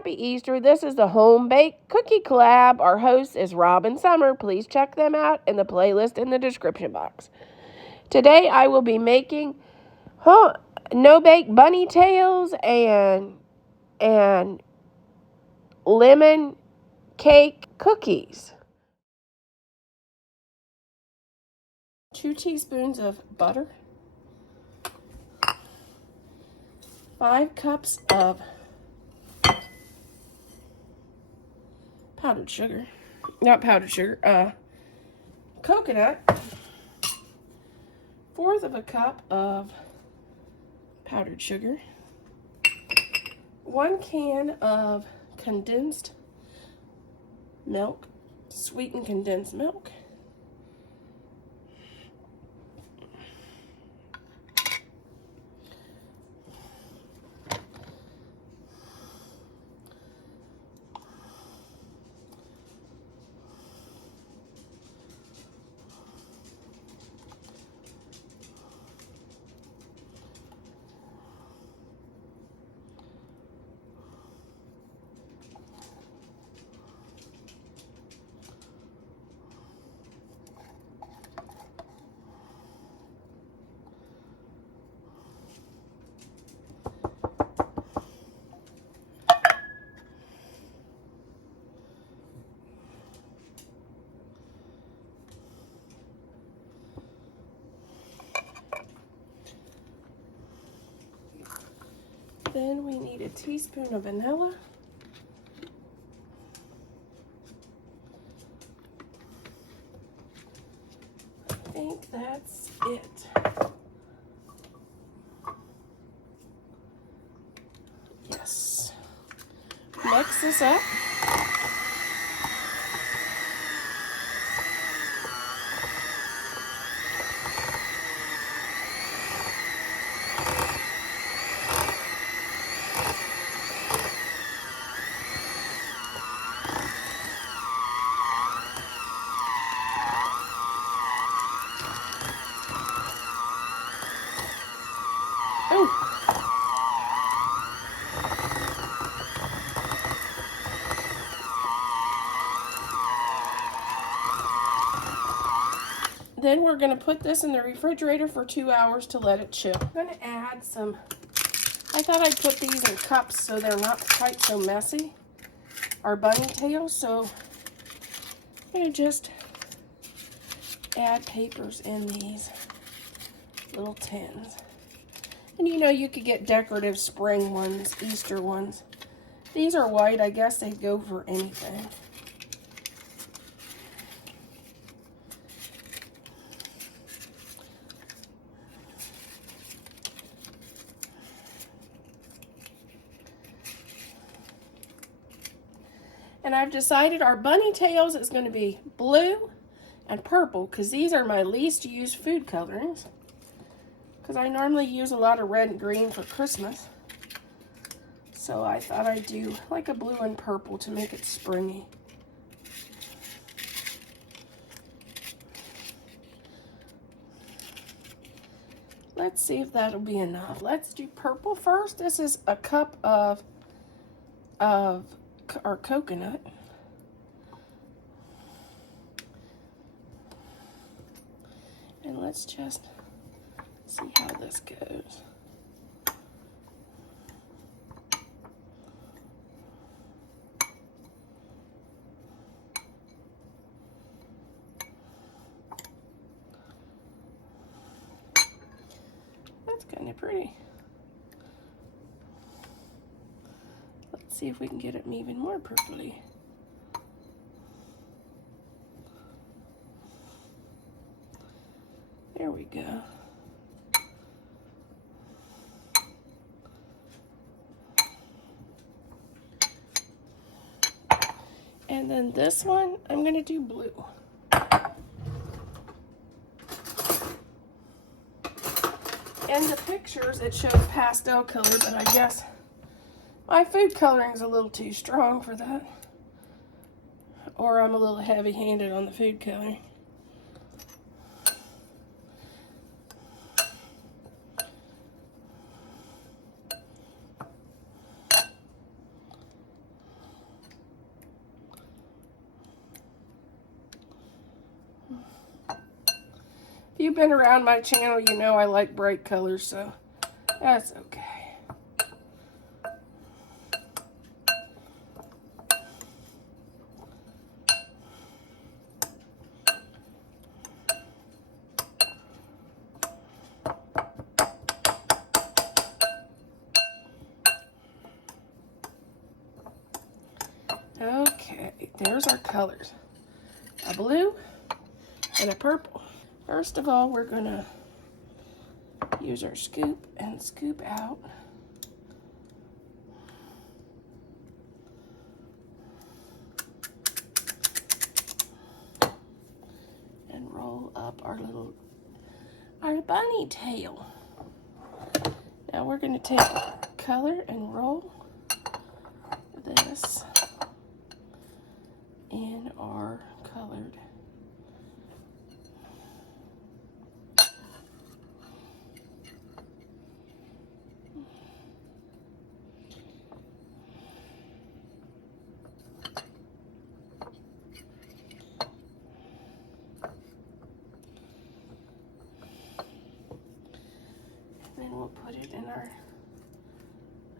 Happy Easter. This is the Home Baked Cookie Collab. Our host is Rob and Summer. Please check them out in the playlist in the description box. Today I will be making no-bake bunny tails and lemon cake cookies. 2 teaspoons of butter. 5 cups of powdered sugar. Not powdered sugar, coconut. 1/4 of a cup of powdered sugar. 1 can of condensed milk, sweetened condensed milk. Then we need a teaspoon of vanilla. I think that's it. Yes. Mix this up. Then we're going to put this in the refrigerator for 2 hours to let it chill. I'm going to add some, I thought I'd put these in cups so they're not quite so messy, our bunny tails, so I'm going to just add papers in these little tins. And you know, you could get decorative spring ones, Easter ones. These are white, I guess they'd go for anything. And I've decided our bunny tails is going to be blue and purple because these are my least used food colorings. Because I normally use a lot of red and green for Christmas. So I thought I'd do like a blue and purple to make it springy. Let's see if that'll be enough. Let's do purple first. This is a cup of our coconut. And let's just see how this goes. That's kind of pretty. Let's see if we can get it even more purpley. There we go. And then this one, I'm going to do blue. In the pictures, it shows pastel color, but I guess my food coloring is a little too strong for that. Or I'm a little heavy-handed on the food coloring. If you've been around my channel, you know I like bright colors, so that's okay. Okay, there's our colors. A blue and a purple. First of all, we're gonna use our scoop and scoop out. And roll up our bunny tail. Now we're gonna take color and roll this in our colored. Then we'll put it in our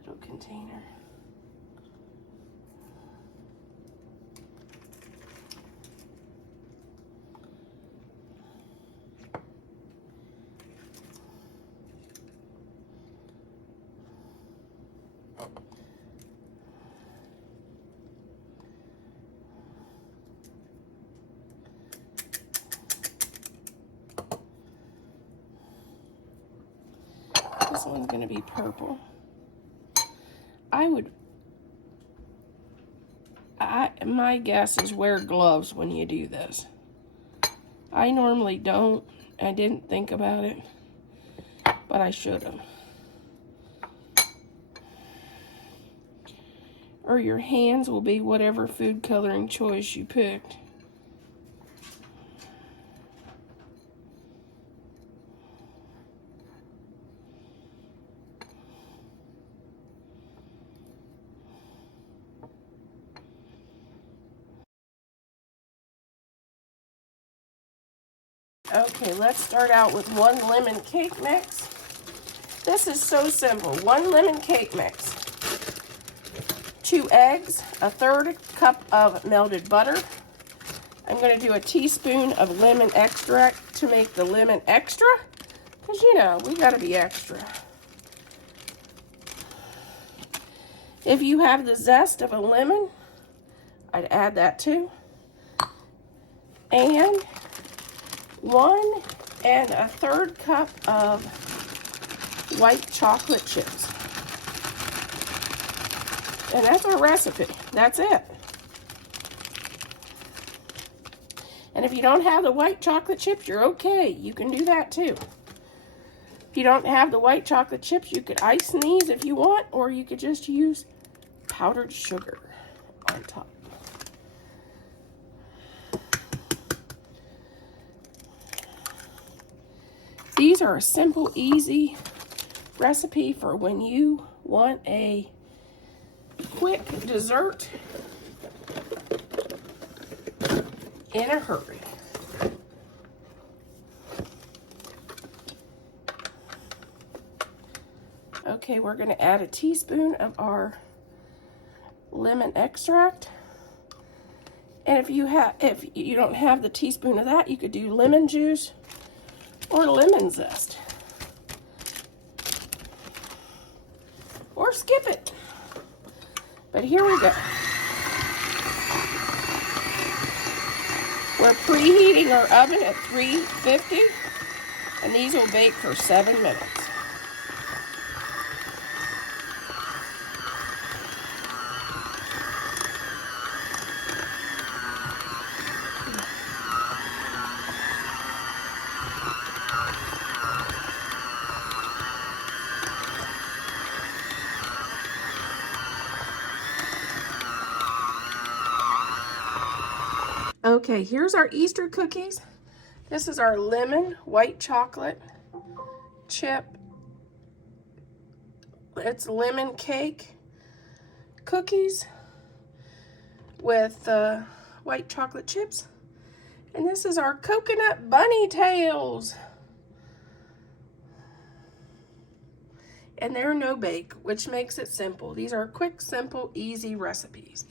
little container. This one's going to be purple. My guess is wear gloves when you do this. I normally don't. I didn't think about it, but I should have. Or your hands will be whatever food coloring choice you picked. Okay, let's start out with 1 lemon cake mix. This is so simple. 1 lemon cake mix, 2 eggs, 1/3 cup of melted butter. I'm going to do a teaspoon of lemon extract to make the lemon extra, because you know, we got to be extra. If you have the zest of a lemon, I'd add that too. And 1 1/3 cup of white chocolate chips. And that's our recipe. That's it. And if you don't have the white chocolate chips, you're okay. You can do that too. If you don't have the white chocolate chips, you could ice these if you want, or you could just use powdered sugar on top. These are a simple, easy recipe for when you want a quick dessert in a hurry. Okay, we're going to add a teaspoon of our lemon extract. And if you don't have the teaspoon of that, you could do lemon juice or lemon zest. Or skip it. But here we go. We're preheating our oven at 350, and these will bake for 7 minutes. Okay, here's our Easter cookies. This is our lemon white chocolate chip. It's lemon cake cookies with white chocolate chips. And this is our coconut bunny tails. and they're no bake, which makes it simple. These are quick, simple, easy recipes.